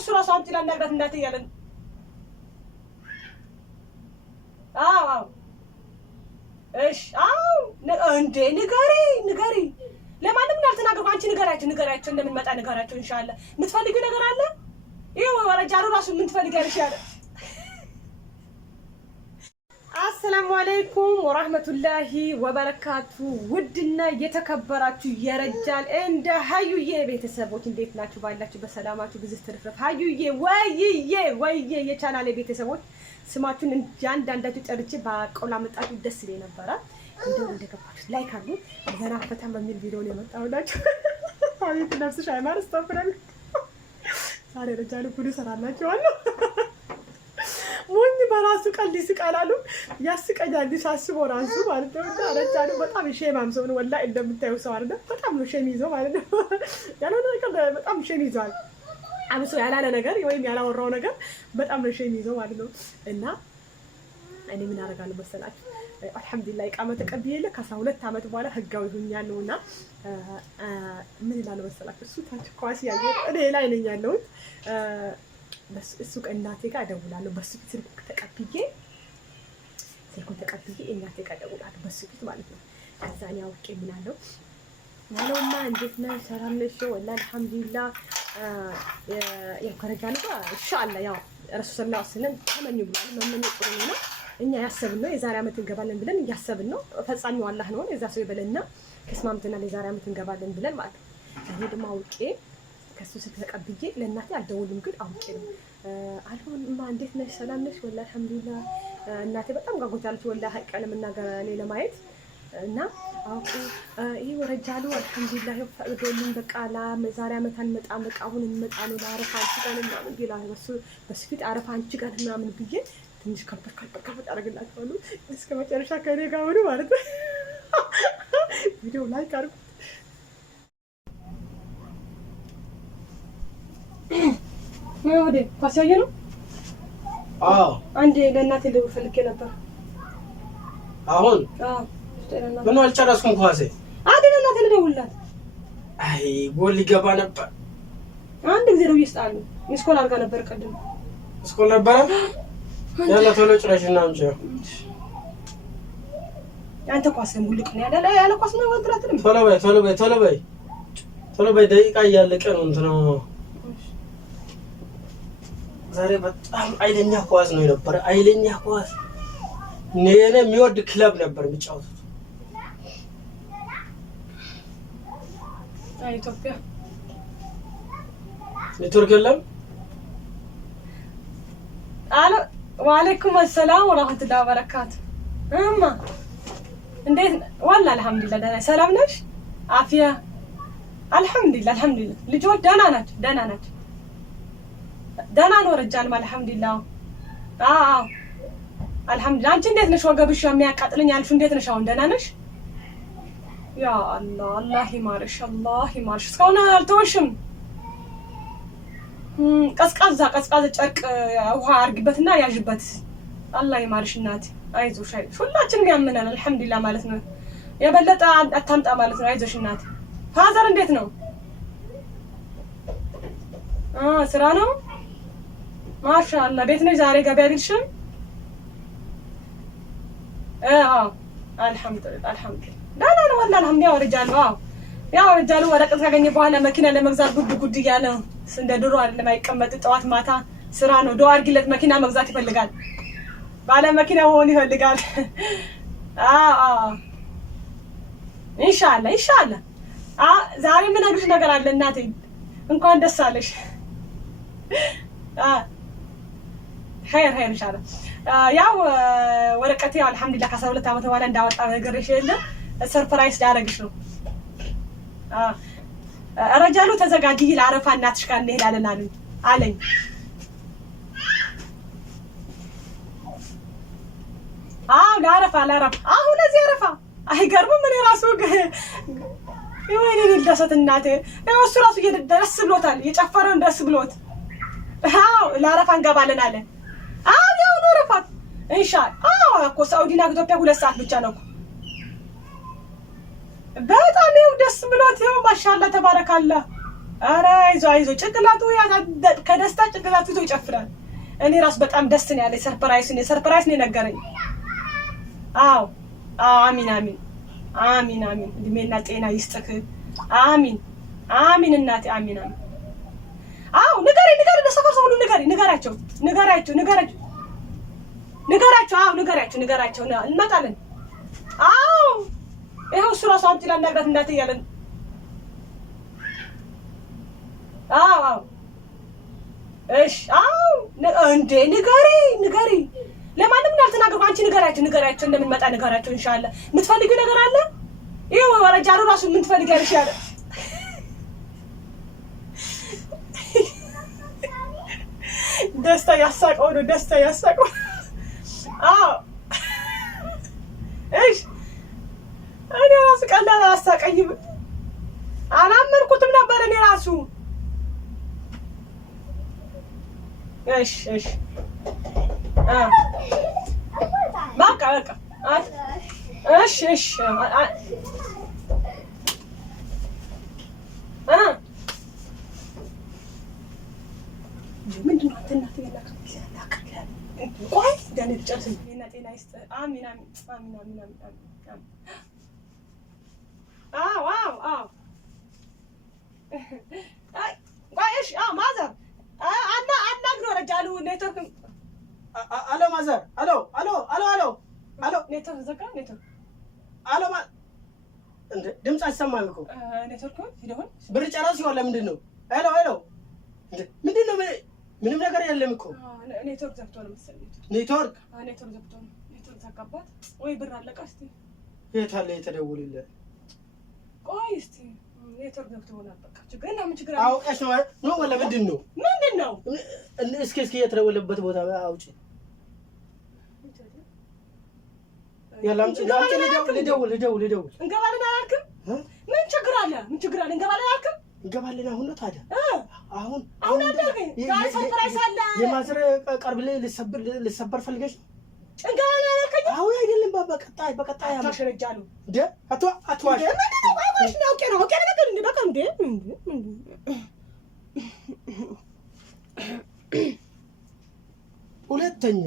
እሱ ራሱ አምጪ ላናግራት እናቴ እያለን አዎ እሺ አዎ እንዴ ንገሪ ለማንም እንዳልተናገርኩ አንቺ ንገሪያቸው እንደምንመጣ ንገሪያቸው ኢንሻአላህ የምትፈልጊው ነገር አለ ይሄው ወረጃሉ ራሱ ምን ትፈልጊያለሽ ያለ አሰላሙ አለይኩም ወራህመቱላሂ ወበረካቱ ውድና የተከበራችሁ የረጃል እንደ ሀዩዬ ቤተሰቦች እንዴት ናችሁ ባላችሁ በሰላማችሁ ግዝት ትርፍረፍ ሀዩዬ ወይዬ የቻናሌ ቤተሰቦች ስማችሁን አንዳንዳችሁ ጠርቼ ባቆላ መጣችሁ ደስ ይለኝ ነበር እንደው እንደገባችሁ ላይክ አድርጉ ዘና ፈታ በሚል ቪዲዮ ነው የመጣሁላችሁ አቤት ነፍስሽ አይማር ስቶፕረን ዛሬ ረጃሉ ጉድ ሰራላችኋለሁ ሞኝ በራሱ ቀልድ ይስቃላሉ ያስቀኛል ሳስበው ራሱ ማለት ነው ረጃሉ በጣም ሼማም ሰው ነው ወላሂ እንደምታዩ ሰው አይደል በጣም ነው ሼም ይዞ ማለት ነው ያለው ነገር በጣም ሼም ይዟል አብሶ ያላለ ነገር ወይም ያላወራው ነገር በጣም ነው ሼም ይዞ ማለት ነው እና እኔ ምን አደርጋለሁ መሰላችሁ አልহামዱሊላህ ኢቃማ ተቀብዬለ ከ12 አመት በኋላ ህጋዊ ሆኛለሁና ምን ይላል መሰላችሁ እሱ ታች ኳስ ያየው እኔ ላይ ነኝ ያለሁት እሱ እናቴ ጋር እደውላለሁ በሱ ስልክ ተቀብዬ እናቴ ጋር እደውላለሁ በሱ ፊት ማለት ነው ከዛ እኔ አውቄ ምን አለው ያለውማ እንዴት ነው ሰላም ነሽ ወላሂ አልহামዱሊላህ የከረጃሉ ኢንሻአላህ ያው ረሱል ሰለላሁ ዐለይሂ ወሰለም ተመኙ ብሏል መመኘ ጥሩ ነው እኛ ያሰብን ነው የዛሬ አመት እንገባለን ብለን ያሰብን ነው ፈጻሚው አላህ ነው የዛ ሰው ይበለና ከስማምተናል የዛሬ አመት እንገባለን ብለን ማለት ነው እኔ ደግሞ አውቄ ከሱ ተቀብዬ ለእናቴ አልደውልም ግን አውቄ ነው አልሆንማ እንዴት ነሽ ሰላም ነሽ ወላሂ አልহামዱሊላህ እናቴ በጣም ጋጎታለች ወላሂ ሀቀለም እና እኔ ለማየት እና አውቄ ይሄ ወረጃሉ አልহামዱሊላህ ፈቅዶልን በቃ ዛሬ አመት አንመጣም በቃ አሁን እንመጣ ነው ለአረፋ አንቺ ጋር ምናምን ቢላል በሱ ፊት አረፋ አንቺ ጋር ምናምን ብዬ ትንሽ ከበድ አደረግላችኋለሁ እስከ መጨረሻ ከኔ ጋር ሆኖ ማለት ነው ቪዲዮ ላይክ አድርጉ ወደ ኳስያየ ነው አንዴ ለእናቴ ልፈልግ ነበር አሁን ምን አልጨረስኩም ኳሴ አንዴ ለእናቴ ልደውልላት አይ ጎል ሊገባ ነበር አንድ ጊዜ ነው ይስጣሉ ስኮል አድርጋ ነበር ቀድም ስኮል ነበር ያለ ቶሎ ጭራሽና እንጂ አንተ ኳስ ነው ሙልቅ ነው ያለ ኳስ ነው ወጥራትም ቶሎ በይ ደቂቃ እያለቀ ነው እንትነው ዛሬ በጣም አይለኛ ኳስ ነው የነበረ አይለኛ ኳስ እኔ የሚወድ ክለብ ነበር የሚጫወቱት ኢትዮጵያ ኔትወርክ የለም አሎ ወአለይኩም ሰላም ወራህመቱላሂ ወበረካቱ እማ እንዴት ወላ አልহামዱሊላህ ደህና ሰላም ነሽ አፊያ አልহামዱሊላህ ልጆች ደህና ናቸው ደህና ነው ረጃል አልহামዱሊላህ አዎ አልহামዱሊላህ አንቺ እንዴት ነሽ ወገብሽ የሚያቃጥልኝ አልሽ እንዴት ነሽ አሁን ደህና ነሽ ያ አላህ ይማርሽ እስካሁን አልተወሽም ቀዝቃዛ ጨርቅ ውሃ አርግበትና ያዥበት አላህ ይማርሽ እናት አይዞሽ ሁላችንም ያመናል አልহামዱሊላህ ማለት ነው የበለጠ አታምጣ ማለት ነው አይዞሽ እናት ፋዘር እንዴት ነው ስራ ነው ማሻአላህ ቤት ነሽ ዛሬ ገበያ ልሽም አልহামዱሊላህ ዳና ነው ወላሂ አልহামዱሊላህ ወረጃሉ ወረቀት ካገኘ በኋላ መኪና ለመግዛት ጉድ እያለ እንደ ድሮ አይደለም አይቀመጥ ጠዋት ማታ ስራ ነው ዱአ አድርጊለት መኪና መግዛት ይፈልጋል ባለ መኪና መሆን ይፈልጋል ኢንሻአላህ ዛሬ ምን አግሽ ነገር አለ እናቴ እንኳን ደስ አለሽ ኸይር ኢንሻአላህ ያው ወረቀት ያው አልহামዱሊላህ ከ12 አመት በኋላ እንዳወጣ ነገርሽ የለ ሰርፕራይዝ ዳረግሽ ነው ረጃሉ ተዘጋጂ ለአረፋ እናትሽ ጋር እንሄዳለን አለኝ ለአረፋ አሁን ለዚህ አረፋ አይገርምም እኔ ራሱ ይወይኔ ልደሰት እናቴ እሱ ራሱ ደስ ብሎታል የጨፈረውን ደስ ብሎት ለአረፋ እንገባለን አለ ያው ነው አረፋት ኢንሻአላህ እኮ ሳውዲና ኢትዮጵያ 2 ሰዓት ብቻ ነው በጣም ደስ ብሎት ማሻአላህ ተባረካላህ ኧረ አይዞህ ጭንቅላቱ ከደስታ ጭንቅላቱ ይዞ ይጨፍራል። እኔ ራሱ በጣም ደስ ነው ያለኝ። ሰርፕራይዝ ነው የነገረኝ። አዎ አሚን አሚን አሚን አሚን። እድሜና ጤና ይስጥህ። አሚን አሚን እናቴ አሚን አሚን። አዎ ንገሪ ለሰፈር ሰው ሁሉ ንገራቸው። አዎ ንገራቸው እንመጣለን። አዎ ይኸው እሱ ራሱ አምጪ ላናግራት እናቴ እያለን። አዎ እሺ አዎ እንዴ ንገሪ ለማንም እንዳልተናገርኩ አንቺ ንገራቸው እንደምንመጣ ንገራቸው። ኢንሻአላህ የምትፈልጊው ነገር አለ? ይኸው ወረጃሉ ራሱ ምን ትፈልጊያለሽ ያለ ደስታ ያሳቀው ነው። አዎ እሺ እኔ ራሱ ቀላል አሳቀኝም። አላመንኩትም ነበር እኔ ራሱ። እሺ በቃ እሺ ምንድን ነው እናቴ ቆይ ደህና ትጨርስ እና ጤና ይስጥ። አሚን አዎ ቆይ እሺ ማዘር አናግረው ረጃሉ ኔትወርክ አሎ ማዘር አሎ ኔትወርክ ዘጋ። ኔትወርክ አሎ እንደ ድምፅ አይሰማም እኮ ኔትወርክ ሄደውን ብር ጨረስ ይሆን? ለምንድን ነው ሄሎ እንደ ምንድን ነው? ምንም ነገር የለም እኮ ኔትወርክ ዘግቶ ነው መሰለኝ። ኔትወርክ ዘግቶ ነው። ኔትወርክ ዘጋባት ወይ ብር አለቀ። እስቲ የት አለ የተደወለልህ? ቆይ እስቲ ኔትወርክ ዘግቶ ሆነ። በቃ ችግር አውቀሽ ነው ወላ ምንድን ነው? እስኪ የተደወለበት ቦታ አውጪ። ያላም ልደውል እንገባለን አላልክም? ምን ችግር አለ? እንገባለን አላልክም? እንገባለን። አሁን ነው ታዲያ? አሁን አደረገኝ። ሰርፕራይዝ አለ። የማዝረ ቀርብ ላይ ልሰበር ፈልገሽ እንገባለን አላልከኝ? አሁን አይደለም በቀጣይ አታሸረጃሉ እንደ አትዋሽ። ሁለተኛ